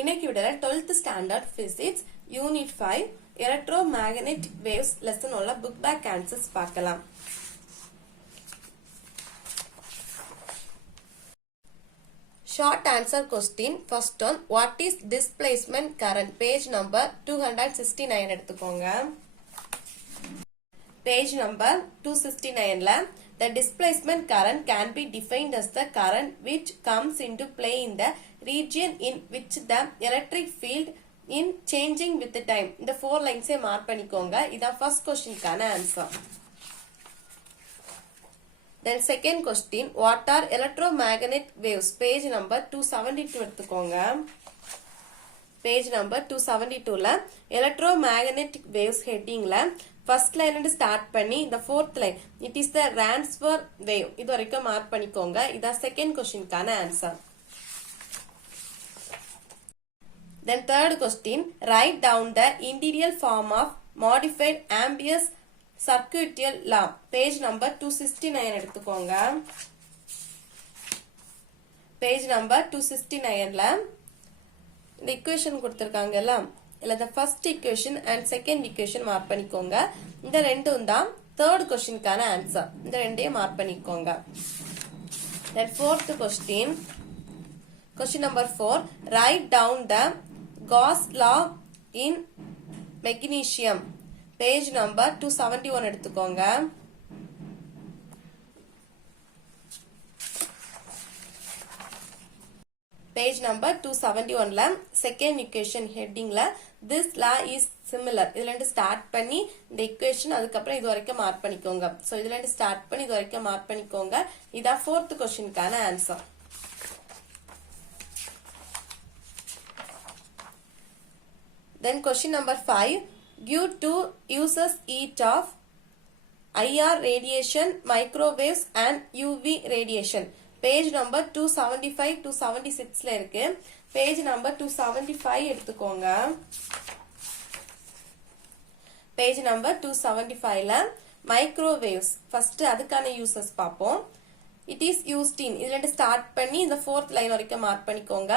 இன்னைக்கு விடல 12th standard physics unit 5 electromagnetic waves lesson உள்ள புக் பேக் ஆன்சர்ஸ் பார்க்கலாம். Short answer question. First one, what is displacement current? Page number 269 எடுத்துக்கோங்க. Page number 269 ல the displacement current can be defined as the current which comes into play in the region in which the electric field in changing with the time. இந்த 4 lines mark பண்ணிக்கோங்க. இதான் first questionக்கான answer. Then second question, what are electromagnetic waves? Page number 272 எடுத்துக்கோங்க. Page number 272 ல electromagnetic waves heading ல first line and start பண்ணி the fourth line it is the transfer wave இது வரைக்கும் mark பண்ணிக்கோங்க. இதான் second questionக்கான answer. Then third question, write down the integral form of modified Ampere's circuitial law. Page number 269 எடுத்துக்கோங்க. Page number 269 ல இந்த equation கொடுத்திருக்காங்கல்ல இல்ல the first equation and second equation mark பண்ணிக்கோங்க. இந்த ரெண்டும் தான் third questionக்கான answer. இந்த ரெண்டையும் மார்க் பண்ணிக்கோங்க. Then fourth question, question number 4, write down the Gauss law in magnesium. Page number 271 எடுத்துக்கோங்க. Page number 271 ல second equation heading ல this law is similar. இதுல இருந்து ஸ்டார்ட் பண்ணி இந்த equation அதுக்கப்புறம் இது வரைக்கும் மார்க் பண்ணிக்கோங்க. சோ இதுல இருந்து ஸ்டார்ட் பண்ணி இது வரைக்கும் மார்க் பண்ணிக்கோங்க. இதான் fourth questionக்கான answer. Then question number 5, due to uses each of IR radiation, microwaves and UV radiation. Page number 275 to 76 ல இருக்கு. Page number 275 எடுத்துக்கோங்க. Page number 275 ல microwaves first அதுக்கான uses பாப்போம். It is used in இதுல இருந்து ஸ்டார்ட் பண்ணி இந்த fourth line வரைக்கும் மார்க் பண்ணிக்கோங்க.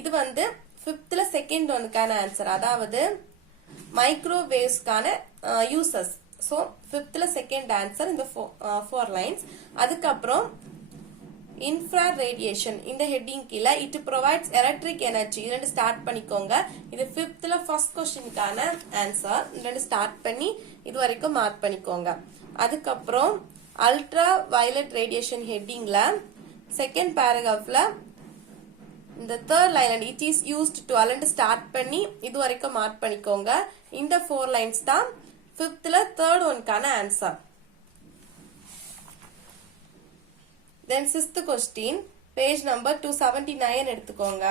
இது வந்து fifth ல second ஒன்னுக்கான ஆன்சர், அதாவது மைக்ரோவேவ்ஸ்க்கான uses. So fifth ல second answer இந்த 4 lines. அதுக்கப்புறம் infrared radiation இந்த heading கீழ it provides electric energy இதுல ஸ்டார்ட் பண்ணிக்கோங்க. இது 5th ல first questionக்கான answer. இதுல ஸ்டார்ட் பண்ணி இது வரைக்கும் மார்க் பண்ணிக்கோங்க. அதுக்கப்புறம் ultra violet radiation heading ல second paragraphல இந்த third line and it is used to அல்லண்டு ஸ்டார்ட் பண்ணி இது வரைக்கும் மார்க் பண்ணிக்கோங்க. இந்த 4 lines தான் 5th ல third ஒன்கான answer. Then sixth question, page number 279 எடுத்துக்கோங்க.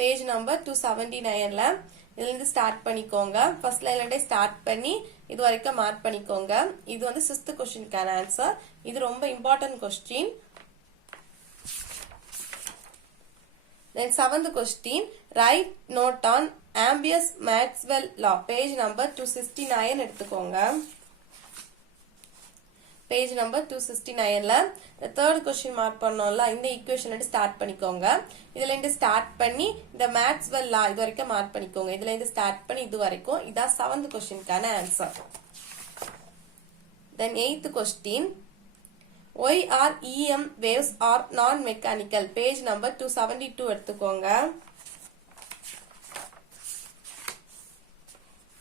Page number 279 ல இதுல இருந்து ஸ்டார்ட் பண்ணிக்கோங்க. ஃபர்ஸ்ட் லைன்ல இருந்தே ஸ்டார்ட் பண்ணி இது வரைக்கும் மார்க் பண்ணிக்கோங்க. இது வந்து sixth questionக்கான ஆன்சர். இது ரொம்ப important question. Then seventh question, write note on Ampere's Maxwell law. Page number 269 எடுத்துக்கோங்க. Page number 269 ல third question மார்க் பண்ணோம்ல இந்த equation எடுத்து ஸ்டார்ட் பண்ணிக்கோங்க. இதுல இருந்து ஸ்டார்ட் பண்ணி இந்த Maxwell law இது வரைக்கும் மார்க் பண்ணிக்கோங்க. இதுல இருந்து ஸ்டார்ட் பண்ணி இது வரைக்கும் இதான் 7th questionக்கான answer. Then 8th question, why are EM waves are non-mechanical? Page number 272 எடுத்துக்கோங்க.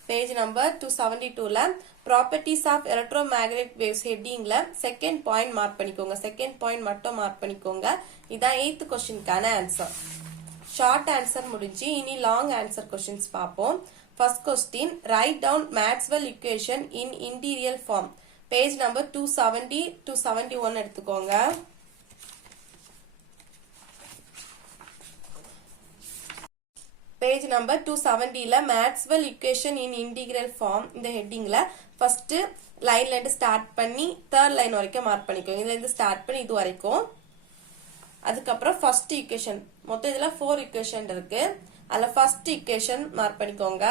Page number 272 ல properties of electromagnetic waves heading ல second point மார்க் பண்ணிக்கோங்க. second point மட்டும் மார்க் பண்ணிக்கோங்க. இதான் 8th questionக்கான answer. short answer முடிஞ்சு இனி long answer questions பார்ப்போம். first question, write down Maxwell equation in integral form. Page number 270 to 71 எடுத்துக்கோங்க. Page number 270 ல Maxwell equation in integral form இந்த heading ல first line ல இருந்து ஸ்டார்ட் பண்ணி third line வரைக்கும் மார்க் பண்ணிக்கோங்க. இதுல இருந்து ஸ்டார்ட் பண்ணி இது வரைக்கும். அதுக்கப்புறம் first equation மொத்தம் இதுல 4 equation இருக்கு. அதுல first equation மார்க் பண்ணிக்கோங்க.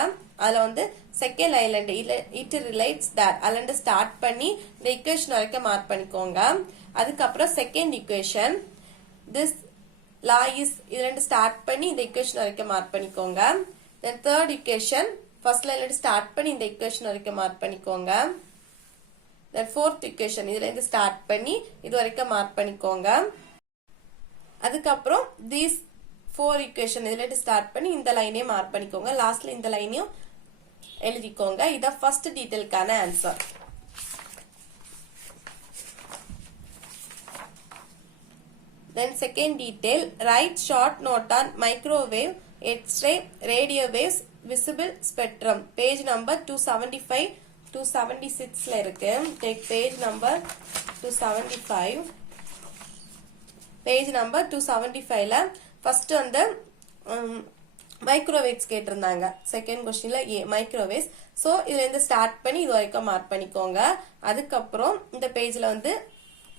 அதுல வந்து second line ல இருந்து it relates that அதுல இருந்து ஸ்டார்ட் பண்ணி இந்த equation வரைக்கும் மார்க் பண்ணிக்கோங்க. அதுக்கப்புறம் second equation this law is இது ரெண்டு ஸ்டார்ட் பண்ணி இந்த equation வரைக்கும் மார்க் பண்ணிக்கோங்க. then third equation first line ல ஸ்டார்ட் பண்ணி இந்த equation வரைக்கும் மார்க் பண்ணிக்கோங்க. then fourth equation இதுல இருந்து ஸ்டார்ட் பண்ணி இது வரைக்கும் மார்க் பண்ணிக்கோங்க. அதுக்கு அப்புறம் these four equation இதுல இருந்து ஸ்டார்ட் பண்ணி இந்த லைனையே மார்க் பண்ணிக்கோங்க. லாஸ்ட்ல இந்த லைனையும் எழுதிக்கோங்க. இத ஃபர்ஸ்ட் டீடைல்கான answer. Then second detail, write short note on microwave, X-ray, radio waves, visible spectrum. Page number 275, 276 ல இருக்கு. Take page number 275. Page number 275 ல first வந்து மைக்ரோவேவ்ஸ் கேட்டிருந்தாங்க. செகண்ட் கொஸ்டின்ல மைக்ரோவேவ்ஸ். ஸோ இதுல இருந்து ஸ்டார்ட் பண்ணி இது வரைக்கும் மார்க் பண்ணிக்கோங்க. அதுக்கப்புறம் இந்த பேஜ்ல வந்து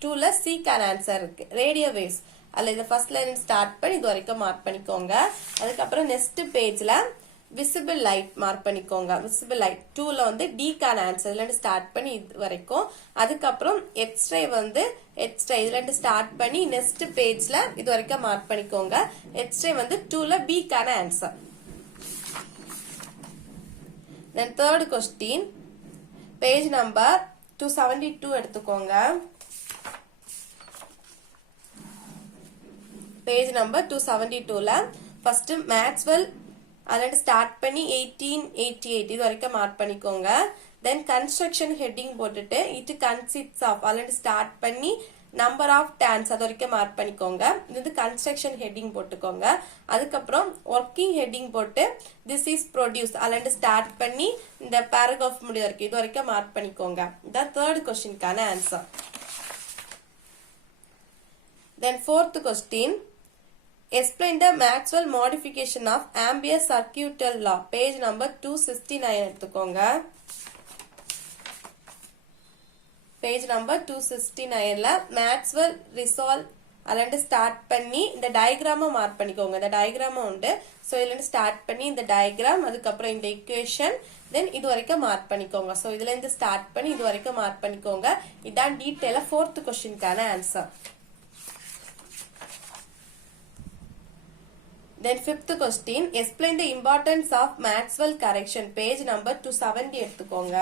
2ல C-க்கான ஆன்சர் இருக்கு. ரேடியோ வேவ்ஸ் அல்ல இந்த ஃபர்ஸ்ட் லைன் ஸ்டார்ட் பண்ணி இது வரைக்கும் மார்க் பண்ணிக்கோங்க. அதுக்கப்புறம் நெக்ஸ்ட் பேஜ்ல விசிபிள் லைட் மார்க் பண்ணிக்கோங்க. விசிபிள் லைட் 2ல வந்து D-க்கான ஆன்சர் இதுல இருந்து ஸ்டார்ட் பண்ணி இது வரைக்கும். அதுக்கப்புறம் எக்ஸ்ரே வந்து எக்ஸ்ரே இதுல இருந்து ஸ்டார்ட் பண்ணி நெக்ஸ்ட் பேஜ்ல இது வரைக்கும் மார்க் பண்ணிக்கோங்க. எக்ஸ்ரே வந்து 2ல B-க்கான answer. then third question page number 272 எடுத்துக்கோங்க. பேஜ் நம்பர் 272ல ஃபர்ஸ்ட் மேக்ஸ்வெல் அதுல ஸ்டார்ட் பண்ணி 1888 இது வரைக்கும் மார்க் பண்ணிக்கோங்க. தென் கன்ஸ்ட்ரக்ஷன் ஹெட்டிங் போட்டுட்டு இட் கன்சிஸ்ட்ஸ் ஆஃப் அதுல ஸ்டார்ட் பண்ணி நம்பர் ஆஃப் டான்ஸ் அது வரைக்கும் மார்க் பண்ணிக்கோங்க. இது கன்ஸ்ட்ரக்ஷன் ஹெட்டிங் போட்டுக்கோங்க. அதுக்கப்புறம் ஒர்க்கிங் ஹெட்டிங் போட்டு திஸ் இஸ் ப்ரொடியூஸ் அதுல ஸ்டார்ட் பண்ணி இந்த பேராகிராஃப் முடிய வரைக்கும் இது வரைக்கும் மார்க் பண்ணிக்கோங்க. இதான் தேர்ட் கொஸ்டின்கான answer. Then fourth question explain the Maxwell modification of Ampere circuital law. Page number 269 எடுத்துக்கோங்க. Page number 269ல Maxwell resolve அதுல ஸ்டார்ட் பண்ணி இந்த டயக்ராம மார்க் பண்ணிக்கோங்க. இந்த டயக்ராம உண்டு. ஸோ இதுல ஸ்டார்ட் பண்ணி இந்த டயக்ராம் அதுக்கப்புறம் இந்த இக்குவேஷன் தென் இது வரைக்கும் மார்க் பண்ணிக்கோங்க. ஸோ இதுல இருந்து ஸ்டார்ட் பண்ணி இது வரைக்கும் மார்க் பண்ணிக்கோங்க. இதான் டீட்டெயிலா ஃபோர்த் கொஸ்டின்கான answer. Then fifth question, explain the importance of Maxwell correction. Page number 270 எடுத்துக்கோங்க.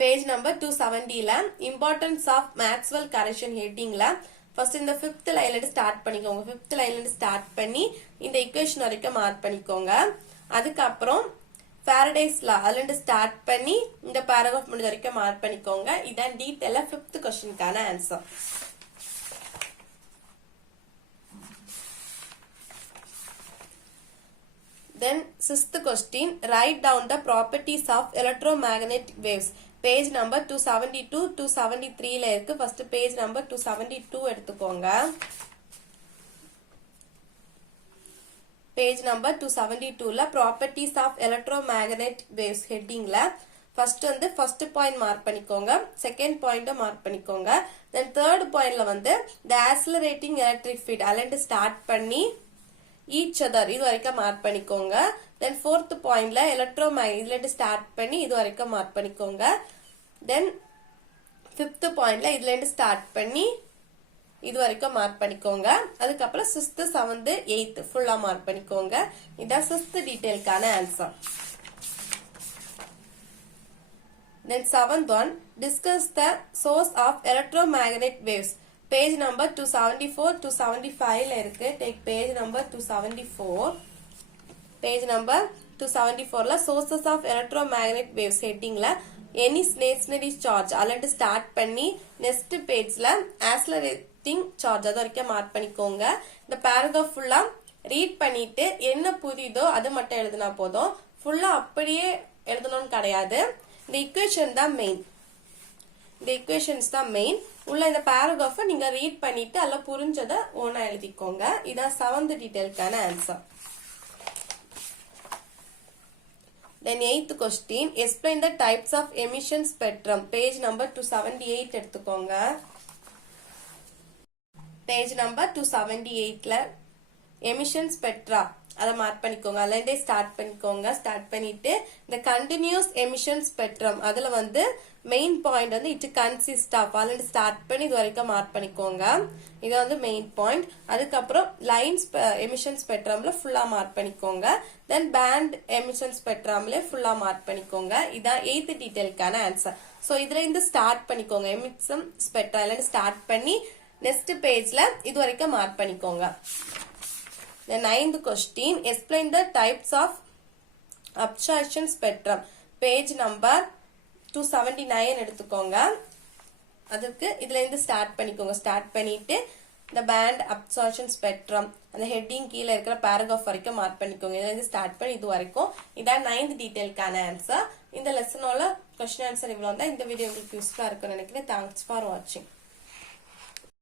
Page number 270ல importance of Maxwell correction headingல first இந்த fifth லைன்ல ஸ்டார்ட் பண்ணிக்கோங்க. fifth லைன்ல ஸ்டார்ட் பண்ணி இந்த equation வரைக்கும் மார்க் பண்ணிக்கோங்க. அதுக்கப்புறம் Faraday's law அதுல ஸ்டார்ட் பண்ணி இந்த paragraph முடிஞ்ச வரைக்கும் மார்க் பண்ணிக்கோங்க. இதான் டீடைலா fifth questionக்கான answer. Then sixth question, write down the properties of electromagnetic waves. Page number 272, 273 ல இருக்கு. First page number 272 எடுத்துக்கோங்க. Page number 272ல properties of electromagnetic waves headingல first வந்து first point மார்க் பண்ணிக்கோங்க. second point மார்க் பண்ணிக்கோங்க. then third pointல வந்து the accelerating electric field அதுல start பண்ணி each other இது வரைக்கும் மார்க் பண்ணிக்கோங்க. then fourth pointல எலக்ட்ரோமேக்னெட் ஸ்டார்ட் பண்ணி இது வரைக்கும் மார்க் பண்ணிக்கோங்க. then fifth pointல இதுல இருந்து ஸ்டார்ட் பண்ணி இது வரைக்கும் மார்க் பண்ணிக்கோங்க. அதுக்கப்புறம் 6th 7th 8th ஃபுல்லா மார்க் பண்ணிக்கோங்க. இதான் 6th டீடைல்கான answer. then 7th one, discuss the source of electromagnetic waves. Page number 274, 275 ல இருக்கு. Take page number 274. Page number 274ல sources of electromagnetic waves headingல any stationary charge அதுல ஸ்டார்ட் பண்ணி next pageல accelerating charge அது வரைக்கும் மார்க் பண்ணிக்கோங்க. இந்த paragraph ஃபுல்லா ரீட் பண்ணிட்டு என்ன புரியுதோ அது மட்டும் எழுதினா போதும். ஃபுல்லா அப்படியே எழுதணும்னு கிடையாது. இந்த equation தான் மெயின். இந்த equations தான் மெயின். உள்ள இந்த paragraph நீங்க ரீட் பண்ணிட்டு அல்ல புரிஞ்சதை ஓனா எழுதிக்கோங்க. இதான் 7th டீடைல்கான answer. Then 8th question, explain the types of emission spectrum. Page number 278 எடுத்துக்கோங்க. Page number 278ல emission spectra அதை மார்க் பண்ணிக்கோங்க. அதுல ஸ்டார்ட் பண்ணிக்கோங்க. ஸ்டார்ட் பண்ணிட்டு இந்த கண்டினியூஸ் எமிஷன் ஸ்பெக்ட்ரம் அதுல வந்து மெயின் பாயிண்ட் வந்து it consist of already start பண்ணி இது வரைக்கும் மார்க் பண்ணிக்கோங்க. இது வந்து மெயின் பாயிண்ட். அதுக்கப்புறம் லைன்ஸ் எமிஷன் ஸ்பெக்ட்ரம்ல ஃபுல்லா மார்க் பண்ணிக்கோங்க. தென் பேண்ட் எமிஷன் ஸ்பெக்ட்ரம்ல ஃபுல்லா மார்க் பண்ணிக்கோங்க. இதான் 8th டீடைலுக்கான ஆன்சர். ஸோ இதுல இருந்து ஸ்டார்ட் பண்ணிக்கோங்க. எமிஷன் ஸ்பெக்ட்ரம் ஸ்டார்ட் பண்ணி நெக்ஸ்ட் பேஜ்ல இது வரைக்கும் மார்க் பண்ணிக்கோங்க. The 9th question, explain the types of absorption spectrum. Page number 279 எடுத்துக்கோங்க. அதுக்கு இதுல இருந்து ஸ்டார்ட் பண்ணிக்கோங்க. ஸ்டார்ட் பண்ணிட்டு இந்த பேண்ட் அப்சார்ப்ஷன் ஸ்பெக்ட்ரம் அந்த ஹெட்டிங் கீழே இருக்கிற பேராகிராஃப் வரைக்கும் மார்க் பண்ணிக்கோங்க. இதுல இருந்து ஸ்டார்ட் பண்ணி இது வரைக்கும். இதான் 9th டீடைலுக்கான ஆன்சர். இந்த லெசனோட கொஸ்டின் ஆன்சர் இவ்வளவு தான். இந்த வீடியோ உங்களுக்கு யூஸ்ஃபுல்லா இருக்கும்னு நினைக்கிறேன். தேங்க்ஸ் ஃபார் வாட்சிங்.